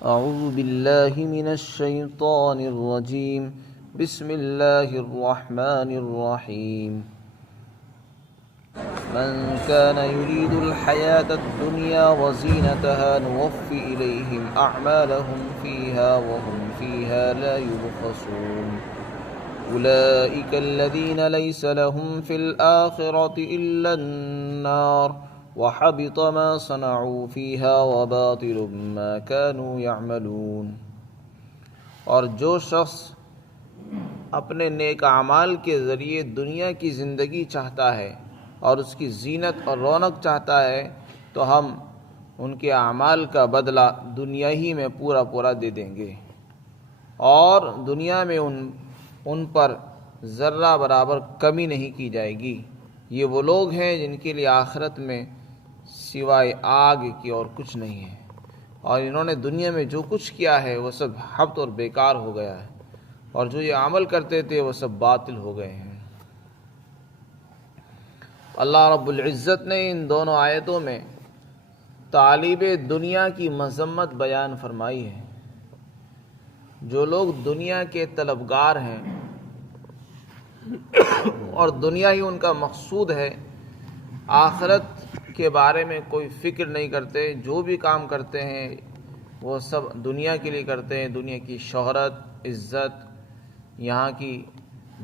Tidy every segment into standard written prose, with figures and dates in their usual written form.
أعوذ بالله من الشيطان الرجيم بسم الله الرحمن الرحيم من كان يريد الحياة الدنيا وزينتها نوفي إليهم أعمالهم فيها وهم فيها لا يبخسون أولئك الذين ليس لهم في الآخرة إلا النار وحبط ما صنعوا فيها وباطل ما كانوا يعملون۔ اور جو شخص اپنے نیک اعمال کے ذریعے دنیا کی زندگی چاہتا ہے اور اس کی زینت اور رونق چاہتا ہے تو ہم ان کے اعمال کا بدلہ دنیا ہی میں پورا دے دیں گے، اور دنیا میں ان پر ذرہ برابر کمی نہیں کی جائے گی۔ یہ وہ لوگ ہیں جن کے لیے آخرت میں سوائے آگ کی اور کچھ نہیں ہے، اور انہوں نے دنیا میں جو کچھ کیا ہے وہ سب حبط اور بیکار ہو گیا ہے، اور جو یہ عمل کرتے تھے وہ سب باطل ہو گئے ہیں۔ اللہ رب العزت نے ان دونوں آیتوں میں طالب دنیا کی مذمت بیان فرمائی ہے۔ جو لوگ دنیا کے طلبگار ہیں اور دنیا ہی ان کا مقصود ہے، آخرت کے بارے میں کوئی فکر نہیں کرتے، جو بھی کام کرتے ہیں وہ سب دنیا کے لیے کرتے ہیں، دنیا کی شہرت، عزت، یہاں کی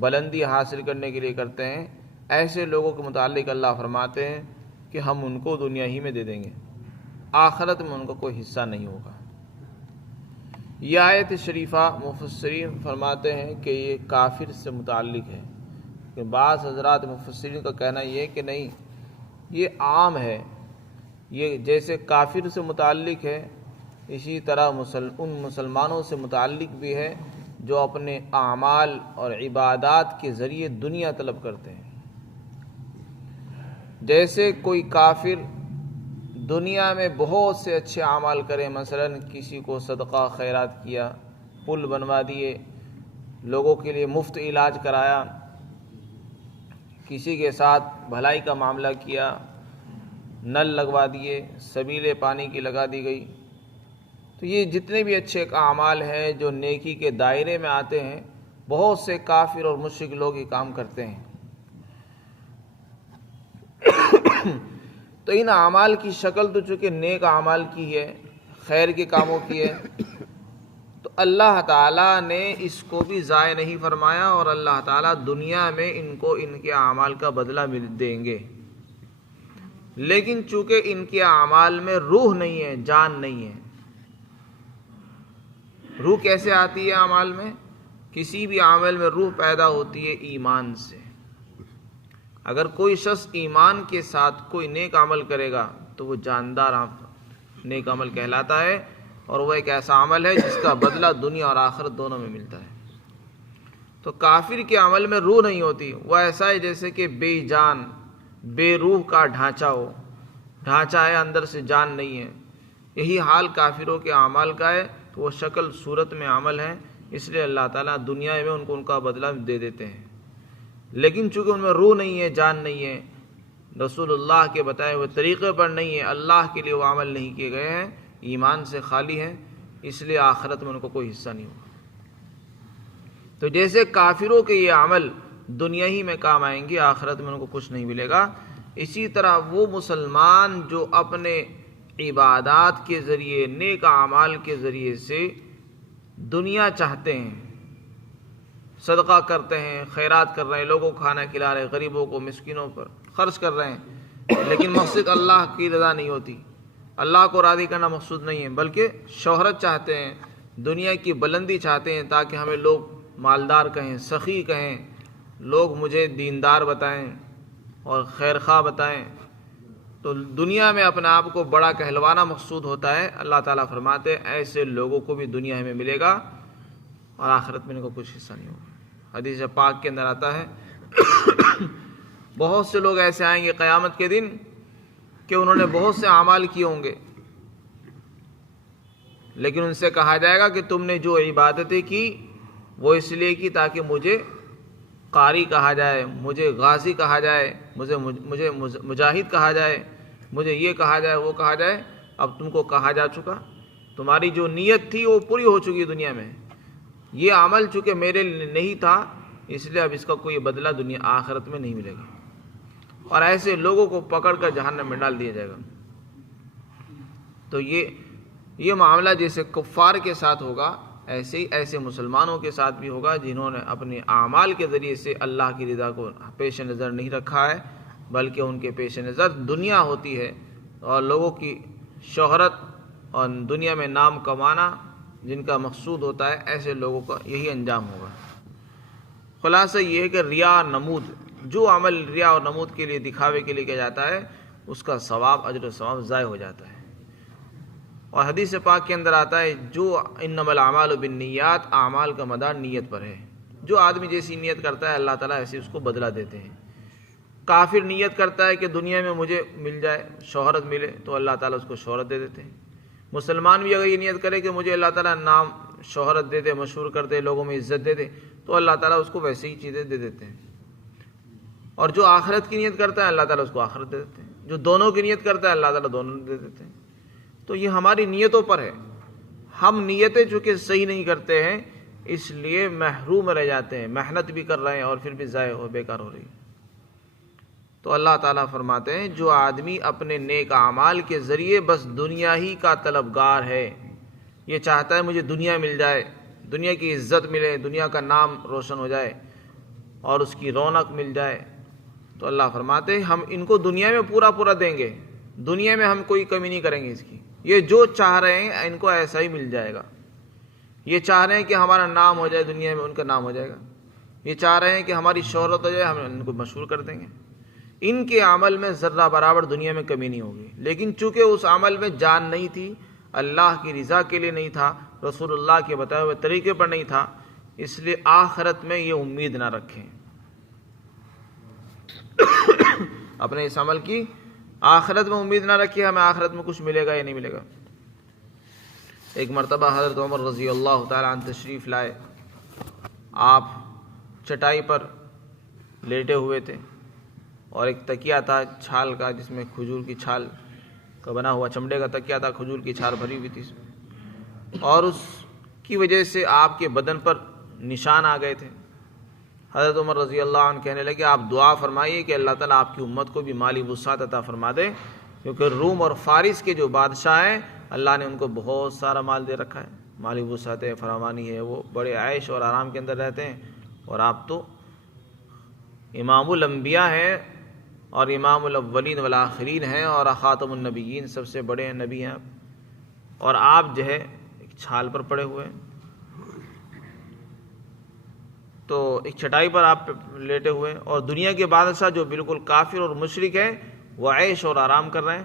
بلندی حاصل کرنے کے لیے کرتے ہیں، ایسے لوگوں کے متعلق اللہ فرماتے ہیں کہ ہم ان کو دنیا ہی میں دے دیں گے، آخرت میں ان کو کوئی حصہ نہیں ہوگا۔ یہ آیت شریفہ مفسرین فرماتے ہیں کہ یہ کافر سے متعلق ہے، کہ بعض حضرات مفسرین کا کہنا یہ ہے کہ نہیں، یہ عام ہے، یہ جیسے کافر سے متعلق ہے اسی طرح ان مسلمانوں سے متعلق بھی ہے جو اپنے اعمال اور عبادات کے ذریعے دنیا طلب کرتے ہیں۔ جیسے کوئی کافر دنیا میں بہت سے اچھے اعمال کرے، مثلا کسی کو صدقہ خیرات کیا، پل بنوا دیے، لوگوں کے لیے مفت علاج کرایا، کسی کے ساتھ بھلائی کا معاملہ کیا، نل لگوا دیے، سبیلے پانی کی لگا دی گئی، تو یہ جتنے بھی اچھے اعمال ہیں جو نیکی کے دائرے میں آتے ہیں، بہت سے کافر اور مشرک لوگ یہ کام کرتے ہیں۔ تو ان اعمال کی شکل تو چونکہ نیک اعمال کی ہے، خیر کے کاموں کی ہے، تو اللہ تعالیٰ نے اس کو بھی ضائع نہیں فرمایا، اور اللہ تعالیٰ دنیا میں ان کو ان کے اعمال کا بدلہ دیں گے۔ لیکن چونکہ ان کے اعمال میں روح نہیں ہے، جان نہیں ہے۔ روح کیسے آتی ہے اعمال میں؟ کسی بھی عمل میں روح پیدا ہوتی ہے ایمان سے۔ اگر کوئی شخص ایمان کے ساتھ کوئی نیک عمل کرے گا تو وہ جاندار نیک عمل کہلاتا ہے، اور وہ ایک ایسا عمل ہے جس کا بدلہ دنیا اور آخرت دونوں میں ملتا ہے۔ تو کافر کے عمل میں روح نہیں ہوتی، وہ ایسا ہے جیسے کہ بے جان، بے روح کا ڈھانچہ ہو، ڈھانچہ ہے اندر سے جان نہیں ہے۔ یہی حال کافروں کے اعمال کا ہے، تو وہ شکل صورت میں عمل ہے، اس لیے اللہ تعالیٰ دنیا میں ان کو ان کا بدلہ دے دیتے ہیں۔ لیکن چونکہ ان میں روح نہیں ہے، جان نہیں ہے، رسول اللہ کے بتائے ہوئے طریقے پر نہیں ہے، اللہ کے لیے وہ عمل نہیں کیے گئے ہیں، ایمان سے خالی ہیں، اس لیے آخرت میں ان کو کوئی حصہ نہیں ہوگا۔ تو جیسے کافروں کے یہ عمل دنیا ہی میں کام آئیں گے، آخرت میں ان کو کچھ نہیں ملے گا، اسی طرح وہ مسلمان جو اپنے عبادات کے ذریعے، نیک اعمال کے ذریعے سے دنیا چاہتے ہیں، صدقہ کرتے ہیں، خیرات کر رہے ہیں، لوگوں کو کھانا کھلا رہے ہیں، غریبوں کو، مسکینوں پر خرچ کر رہے ہیں، لیکن مقصد اللہ کی رضا نہیں ہوتی، اللہ کو راضی کرنا مقصود نہیں ہے، بلکہ شہرت چاہتے ہیں، دنیا کی بلندی چاہتے ہیں تاکہ ہمیں لوگ مالدار کہیں، سخی کہیں، لوگ مجھے دیندار بتائیں اور خیرخواہ بتائیں، تو دنیا میں اپنے آپ کو بڑا کہلوانا مقصود ہوتا ہے۔ اللہ تعالیٰ فرماتے ہیں ایسے لوگوں کو بھی دنیا میں ملے گا اور آخرت میں ان کو کچھ حصہ نہیں ہوگا۔ حدیث پاک کے اندر آتا ہے بہت سے لوگ ایسے آئیں گے قیامت کے دن کہ انہوں نے بہت سے اعمال کیے ہوں گے، لیکن ان سے کہا جائے گا کہ تم نے جو عبادتیں کی وہ اس لیے کی تاکہ مجھے قاری کہا جائے، مجھے غازی کہا جائے، مجھے مجاہد کہا جائے، مجھے یہ کہا جائے، وہ کہا جائے۔ اب تم کو کہا جا چکا تمہاری جو نیت تھی وہ پوری ہو چکی دنیا میں، یہ عمل چونکہ میرے لیے نہیں تھا اس لیے اب اس کا کوئی بدلہ دنیا آخرت میں نہیں ملے گا، اور ایسے لوگوں کو پکڑ کر جہنم میں ڈال دیا جائے گا۔ تو یہ معاملہ جیسے کفار کے ساتھ ہوگا ایسے ہی ایسے مسلمانوں کے ساتھ بھی ہوگا جنہوں نے اپنے اعمال کے ذریعے سے اللہ کی رضا کو پیش نظر نہیں رکھا ہے، بلکہ ان کے پیش نظر دنیا ہوتی ہے اور لوگوں کی شہرت اور دنیا میں نام کمانا جن کا مقصود ہوتا ہے، ایسے لوگوں کا یہی انجام ہوگا۔ خلاصہ یہ ہے کہ ریا نمود، جو عمل ریا اور نمود کے لیے دکھاوے کے لیے کیا جاتا ہے اس کا ثواب، اجر و ثواب ضائع ہو جاتا ہے۔ اور حدیث پاک کے اندر آتا ہے جو انما الاعمال بالنیات، اعمال کا مدار نیت پر ہے، جو آدمی جیسی نیت کرتا ہے اللہ تعالیٰ ایسے اس کو بدلہ دیتے ہیں۔ کافر نیت کرتا ہے کہ دنیا میں مجھے مل جائے، شہرت ملے، تو اللہ تعالیٰ اس کو شہرت دے دیتے ہیں۔ مسلمان بھی اگر یہ نیت کرے کہ مجھے اللہ تعالیٰ نام شہرت دے دے، مشہور کر دے، لوگوں میں عزت دے دے، تو اللہ تعالیٰ اس کو ویسے ہی چیزیں دے دیتے ہیں۔ اور جو آخرت کی نیت کرتا ہے اللہ تعالیٰ اس کو آخرت دے دیتے ہیں، جو دونوں کی نیت کرتا ہے اللہ تعالیٰ دونوں دے دیتے ہیں۔ تو یہ ہماری نیتوں پر ہے، ہم نیتیں چونکہ صحیح نہیں کرتے ہیں اس لیے محروم رہ جاتے ہیں، محنت بھی کر رہے ہیں اور پھر بھی ضائع ہو بیکار ہو رہی ہے۔ تو اللہ تعالیٰ فرماتے ہیں جو آدمی اپنے نیک اعمال کے ذریعے بس دنیا ہی کا طلبگار ہے، یہ چاہتا ہے مجھے دنیا مل جائے، دنیا کی عزت ملے، دنیا کا نام روشن ہو جائے اور اس کی رونق مل جائے، تو اللہ فرماتے ہیں ہم ان کو دنیا میں پورا دیں گے، دنیا میں ہم کوئی کمی نہیں کریں گے اس کی۔ یہ جو چاہ رہے ہیں ان کو ایسا ہی مل جائے گا۔ یہ چاہ رہے ہیں کہ ہمارا نام ہو جائے دنیا میں، ان کا نام ہو جائے گا۔ یہ چاہ رہے ہیں کہ ہماری شہرت ہو جائے، ہم ان کو مشہور کر دیں گے۔ ان کے عمل میں ذرہ برابر دنیا میں کمی نہیں ہوگی، لیکن چونکہ اس عمل میں جان نہیں تھی، اللہ کی رضا کے لیے نہیں تھا، رسول اللہ کے بتائے ہوئے طریقے پر نہیں تھا، اس لیے آخرت میں یہ امید نہ رکھیں اپنے اس عمل کی آخرت میں امید نہ رکھیے ہمیں آخرت میں کچھ ملے گا یا نہیں ملے گا۔ ایک مرتبہ حضرت عمر رضی اللہ تعالیٰ عنہ تشریف لائے، آپ چٹائی پر لیٹے ہوئے تھے اور ایک تکیہ تھا چھال کا جس میں کھجور کی چھال کا بنا ہوا چمڑے کا تکیہ تھا، کھجور کی چھال بھری ہوئی تھی اور اس کی وجہ سے آپ کے بدن پر نشان آ گئے تھے۔ حضرت عمر رضی اللہ عنہ کہنے لگے آپ دعا فرمائیے کہ اللہ تعالیٰ آپ کی امت کو بھی مالی وسعت عطا فرما دے، کیونکہ روم اور فارس کے جو بادشاہ ہیں اللہ نے ان کو بہت سارا مال دے رکھا ہے، مالی وسعت ہے، فراوانی ہے، وہ بڑے عیش اور آرام کے اندر رہتے ہیں، اور آپ تو امام الانبیاء ہیں اور امام الاولین والآخرین ہیں اور خاتم النبیین، سب سے بڑے نبی ہیں آپ، اور آپ جو ہے ایک چھال پر پڑے ہوئے ہیں، تو ایک چٹائی پر آپ لیٹے ہوئے ہیں، اور دنیا کے بادشاہ جو بالکل کافر اور مشرک ہیں وہ عیش اور آرام کر رہے ہیں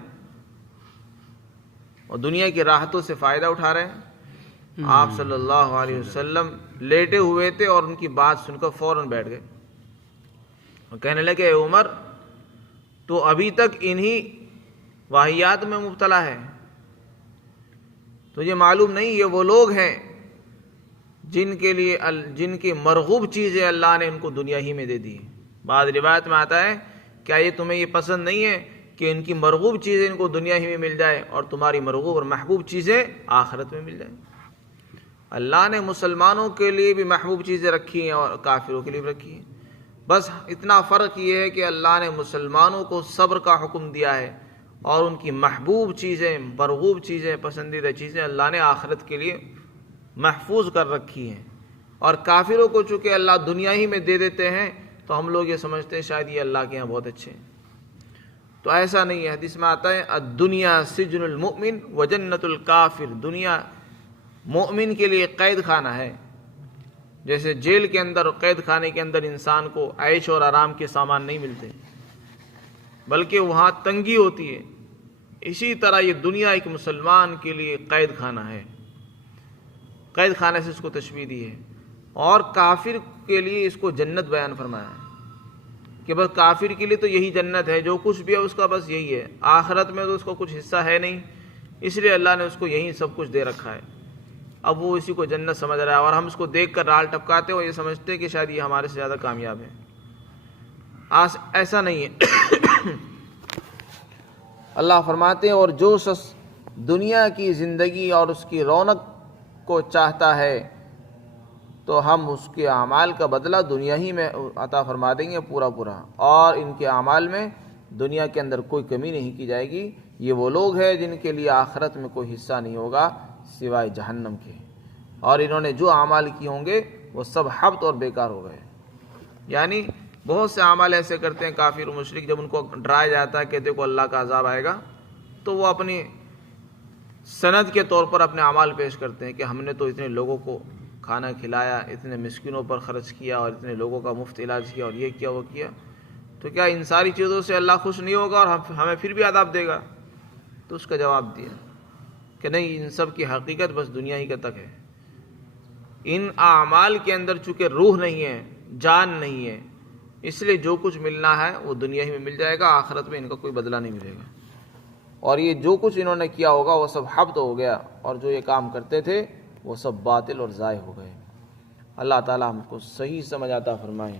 اور دنیا کی راحتوں سے فائدہ اٹھا رہے ہیں۔ آپ صلی اللہ علیہ وسلم لیٹے ہوئے تھے اور ان کی بات سن کر فوراً بیٹھ گئے اور کہنے لگے اے عمر تو ابھی تک انہی واہیات میں مبتلا ہے، تجھے معلوم نہیں یہ وہ لوگ ہیں جن کی مرغوب چیزیں اللہ نے ان کو دنیا ہی میں دے دی۔ بعض روایت میں آتا ہے کیا یہ تمہیں یہ پسند نہیں ہے کہ ان کی مرغوب چیزیں ان کو دنیا ہی میں مل جائے اور تمہاری مرغوب اور محبوب چیزیں آخرت میں مل جائیں۔ اللہ نے مسلمانوں کے لیے بھی محبوب چیزیں رکھی ہیں اور کافروں کے لیے بھی رکھی ہیں، بس اتنا فرق یہ ہے کہ اللہ نے مسلمانوں کو صبر کا حکم دیا ہے اور ان کی محبوب چیزیں، مرغوب چیزیں، پسندیدہ چیزیں اللہ نے آخرت کے لیے محفوظ کر رکھی ہیں، اور کافروں کو چونکہ اللہ دنیا ہی میں دے دیتے ہیں تو ہم لوگ یہ سمجھتے ہیں شاید یہ اللہ کے یہاں بہت اچھے ہیں، تو ایسا نہیں ہے۔ حدیث میں آتا ہے الدنیا سجن المؤمن وجنت الکافر، دنیا مومن کے لیے قید خانہ ہے، جیسے جیل کے اندر، قید خانے کے اندر انسان کو عیش اور آرام کے سامان نہیں ملتے بلکہ وہاں تنگی ہوتی ہے، اسی طرح یہ دنیا ایک مسلمان کے لیے قید خانہ ہے، قید خانے سے اس کو تشبیہ دی ہے، اور کافر کے لیے اس کو جنت بیان فرمایا ہے کہ بس کافر کے لیے تو یہی جنت ہے، جو کچھ بھی ہے اس کا بس یہی ہے، آخرت میں تو اس کو کچھ حصہ ہے نہیں، اس لیے اللہ نے اس کو یہی سب کچھ دے رکھا ہے، اب وہ اسی کو جنت سمجھ رہا ہے، اور ہم اس کو دیکھ کر رال ٹپکاتے اور یہ سمجھتے کہ شاید یہ ہمارے سے زیادہ کامیاب ہے۔ ایسا نہیں ہے۔ اللہ فرماتے ہیں اور جو شخص دنیا کی زندگی اور اس کی رونق کو چاہتا ہے تو ہم اس کے اعمال کا بدلہ دنیا ہی میں عطا فرما دیں گے پورا پورا، اور ان کے اعمال میں دنیا کے اندر کوئی کمی نہیں کی جائے گی۔ یہ وہ لوگ ہیں جن کے لیے آخرت میں کوئی حصہ نہیں ہوگا سوائے جہنم کے، اور انہوں نے جو اعمال کیے ہوں گے وہ سب حبط اور بیکار ہو گئے۔ یعنی بہت سے اعمال ایسے کرتے ہیں کافر و مشرک، جب ان کو ڈرایا جاتا ہے کہ دیکھو اللہ کا عذاب آئے گا، تو وہ اپنی سند کے طور پر اپنے اعمال پیش کرتے ہیں کہ ہم نے تو اتنے لوگوں کو کھانا کھلایا، اتنے مسکینوں پر خرچ کیا، اور اتنے لوگوں کا مفت علاج کیا، اور یہ کیا وہ کیا، تو کیا ان ساری چیزوں سے اللہ خوش نہیں ہوگا اور ہمیں پھر بھی عذاب دے گا؟ تو اس کا جواب دیا کہ نہیں، ان سب کی حقیقت بس دنیا ہی کا تک ہے۔ ان اعمال کے اندر چونکہ روح نہیں ہے، جان نہیں ہے، اس لیے جو کچھ ملنا ہے وہ دنیا ہی میں مل جائے گا، آخرت میں ان کا کوئی بدلہ نہیں ملے گا، اور یہ جو کچھ انہوں نے کیا ہوگا وہ سب حبط ہو گیا، اور جو یہ کام کرتے تھے وہ سب باطل اور ضائع ہو گئے۔ اللہ تعالی ہم کو صحیح سمجھ عطا فرمائے۔